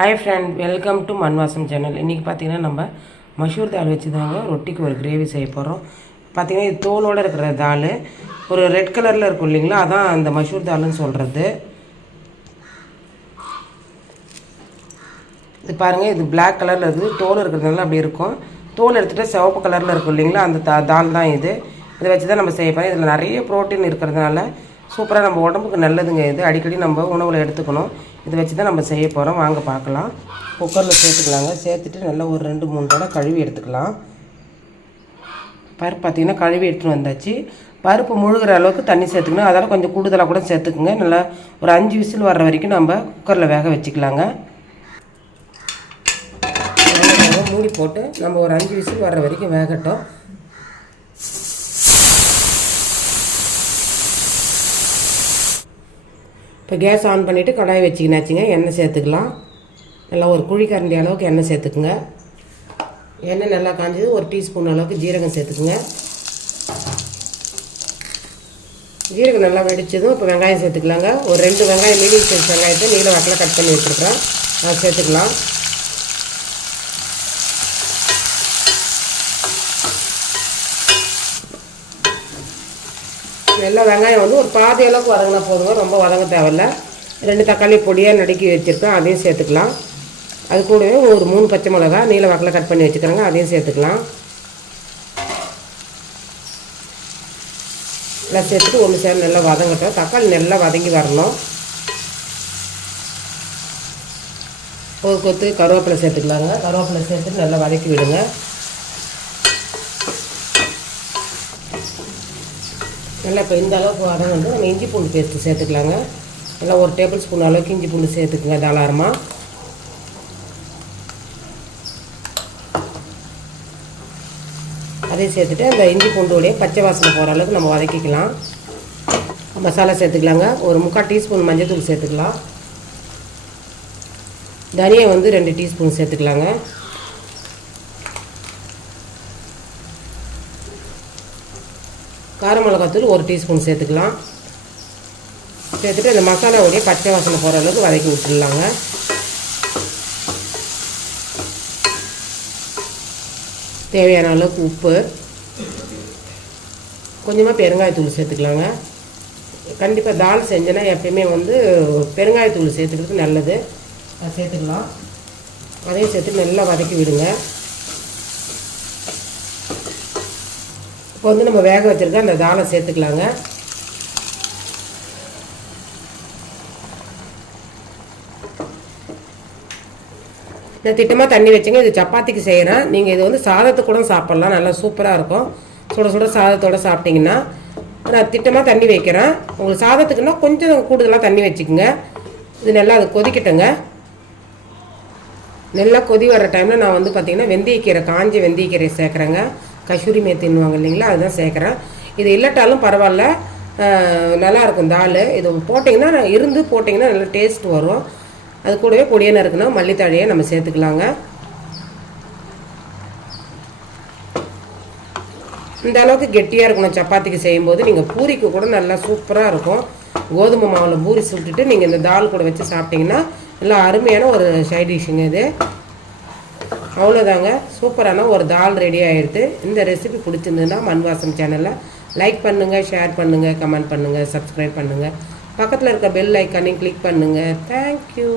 Hi friend welcome to Manvasam channel இன்றைக்கி பார்த்தீங்கன்னா நம்ம மஷூர் தால் வச்சு தாங்க ரொட்டிக்கு ஒரு கிரேவி செய்ய போகிறோம் பார்த்தீங்கன்னா இது தோலோடு இருக்கிற தால் ஒரு ரெட் கலரில் இருக்கும் இல்லைங்களா? அதான் அந்த மஷூர் தால்னு சொல்கிறது இது பாருங்கள் இது பிளாக் கலரில் இருக்குது. தோல் இருக்கிறதுனால அப்படி இருக்கும். தோல் எடுத்துகிட்டு சிவப்பு கலரில் இருக்கும் இல்லைங்களா? அந்த தா தால் தான் இது. இதை வச்சு தான் நம்ம செய்ய போகிறோம் இதில் நிறைய ப்ரோட்டீன் இருக்கிறதுனால சூப்பராக நம்ம உடம்புக்கு நல்லதுங்க. இது அடிக்கடி நம்ம உணவில் எடுத்துக்கணும். இதை வச்சு தான் நம்ம செய்ய போகிறோம் வாங்க பார்க்கலாம். குக்கரில் சேர்த்துக்கலாங்க. சேர்த்துட்டு நல்லா ஒரு ரெண்டு மூணு தடவை கழுவி எடுத்துக்கலாம். பருப்பு பார்த்தீங்கன்னா கழுவி எடுத்துகிட்டு வந்தாச்சு. பருப்பு முழுகிற அளவுக்கு தண்ணி சேர்த்துக்கணும். அதெல்லாம் கொஞ்சம் கூடுதலாக கூட சேர்த்துக்குங்க. நல்லா ஒரு அஞ்சு விசில் வர்ற வரைக்கும் நம்ம குக்கரில் வேக வச்சுக்கலாங்க. மூடி போட்டு நம்ம ஒரு அஞ்சு விசில் வர்ற வரைக்கும் வேகட்டும். இப்போ கேஸ் ஆன் பண்ணிவிட்டு கடாய் வச்சுக்கினாச்சுங்க எண்ணெய் சேர்த்துக்கலாம். நல்லா ஒரு குழி கரண்டி அளவுக்கு எண்ணெய் சேர்த்துக்குங்க. எண்ணெய் நல்லா காஞ்சது ஒரு டீஸ்பூன் அளவுக்கு ஜீரகம் சேர்த்துக்குங்க. ஜீரகம் நல்லா வெடிச்சதும் இப்போ வெங்காயம் சேர்த்துக்கலாங்க. ஒரு ரெண்டு வெங்காயம் மீடியம் சைஸ் வெங்காயத்தை நீல வாக்கில் கட் பண்ணி வச்சுருக்கிறேன். அதை சேர்த்துக்கலாம். நல்லா வெங்காயம் வந்து ஒரு பாதி அளவுக்கு வதங்கினா போதுங்க ரொம்ப வதங்க தேவையில்ல. ரெண்டு தக்காளி பொடியாக நடுக்கி வச்சுருக்கேன் அதையும் சேர்த்துக்கலாம். அது கூடவே ஒரு மூணு பச்சை மிளகா நீல வாக்கில் கட் பண்ணி வச்சுக்கிறேங்க அதையும் சேர்த்துக்கலாம். நல்லா சேர்த்துட்டு ஒன்று சேர் நல்லா வதங்கட்டும். தக்காளி நல்லா வதங்கி வரணும். ஒரு கொத்து கருவேப்பிலை சேர்த்துக்கலாங்க. கருவேப்பிலை சேர்த்துட்டு நல்லா வதக்கி விடுங்க. நல்லா இப்போ இந்த அளவுக்கு வதங்க வந்து நம்ம இஞ்சி பூண்டு பேஸ்ட்டு சேர்த்துக்கலாங்க. நல்லா ஒரு டேபிள் ஸ்பூன் அளவுக்கு இஞ்சி பூண்டு சேர்த்துக்குங்க தாளாரமாக அதையும் சேர்த்துட்டு அந்த இஞ்சி பூண்டுடைய பச்சை வாசனை போகிற அளவுக்கு நம்ம வதக்கிக்கலாம். மசாலா சேர்த்துக்கலாங்க. ஒரு முக்கால் டீஸ்பூன் மஞ்சள் தூள் சேர்த்துக்கலாம். தனியா வந்து ரெண்டு டீஸ்பூன் சேர்த்துக்கலாங்க. கார மிளகாத்தூள் ஒரு டீஸ்பூன் சேர்த்துக்கலாம். சேர்த்துட்டு அந்த மசாலாவுடைய பச்சை வாசனை போகிற அளவுக்கு வதக்கி விட்டுடலாங்க. தேவையான அளவுக்கு உப்பு. கொஞ்சமாக பெருங்காயத்தூள் சேர்த்துக்கலாங்க. கண்டிப்பாக தால் செஞ்சேன்னா எப்பயுமே வந்து பெருங்காயத்தூள் சேர்த்துக்கிறது நல்லது. அதை சேர்த்துக்கலாம். அதையும் சேர்த்து நல்லா வதக்கி விடுங்க. இப்போ வந்து நம்ம வேக வச்சுருக்க அந்த தானம் சேர்த்துக்கலாங்க. நான் திட்டமாக தண்ணி வச்சுங்க இது சப்பாத்திக்கு செய்கிறேன் நீங்கள் இது வந்து சாதத்துக்கு கூட சாப்பிட்லாம் நல்லா சூப்பராக இருக்கும். சுட சுட சாதத்தோடு சாப்பிட்டிங்கன்னா நான் திட்டமாக தண்ணி வைக்கிறேன். உங்களுக்கு சாதத்துக்குன்னா கொஞ்சம் கூடுதலாக தண்ணி வச்சுக்கோங்க. இது நல்லா அது கொதிக்கட்டுங்க. நல்லா கொதி வர டைமில் நான் வந்து பார்த்திங்கன்னா வெந்தயக்கீரை காஞ்ச வெந்தயக்கீரை சேர்க்குறேங்க. கஷூரி மேத்தின்னுவாங்க இல்லைங்களா? அதுதான் சேர்க்குறேன். இது இல்லாட்டாலும் பரவாயில்ல. நல்லாயிருக்கும் தால் இது போட்டிங்கன்னா இருந்து போட்டிங்கன்னா நல்லா டேஸ்ட் வரும். அது கூடவே பொடியாக இருக்குன்னா மல்லித்தாழையை நம்ம சேர்த்துக்கலாங்க. இந்த அளவுக்கு கெட்டியாக இருக்கணும் சப்பாத்திக்கு செய்யும்போது. நீங்கள் பூரிக்கு கூட நல்லா சூப்பராக இருக்கும். கோதுமை மாவில் பூரி சுட்டுட்டு நீங்கள் இந்த தால் கூட வச்சு சாப்பிட்டிங்கன்னா நல்லா அருமையான ஒரு சைட் டிஷ்ஷுங்க இது. அவ்வளோதாங்க சூப்பரான ஒரு தால் ரெடி ஆகிடுது இந்த ரெசிபி பிடிச்சிருந்ததுன்னா மண்வாசம் சேனலில் லைக் பண்ணுங்கள் ஷேர் பண்ணுங்கள் கமெண்ட் பண்ணுங்கள் சப்ஸ்கிரைப் பண்ணுங்கள் பக்கத்தில் இருக்க பெல் ஐக்கானையும் கிளிக் பண்ணுங்கள் தேங்க்யூ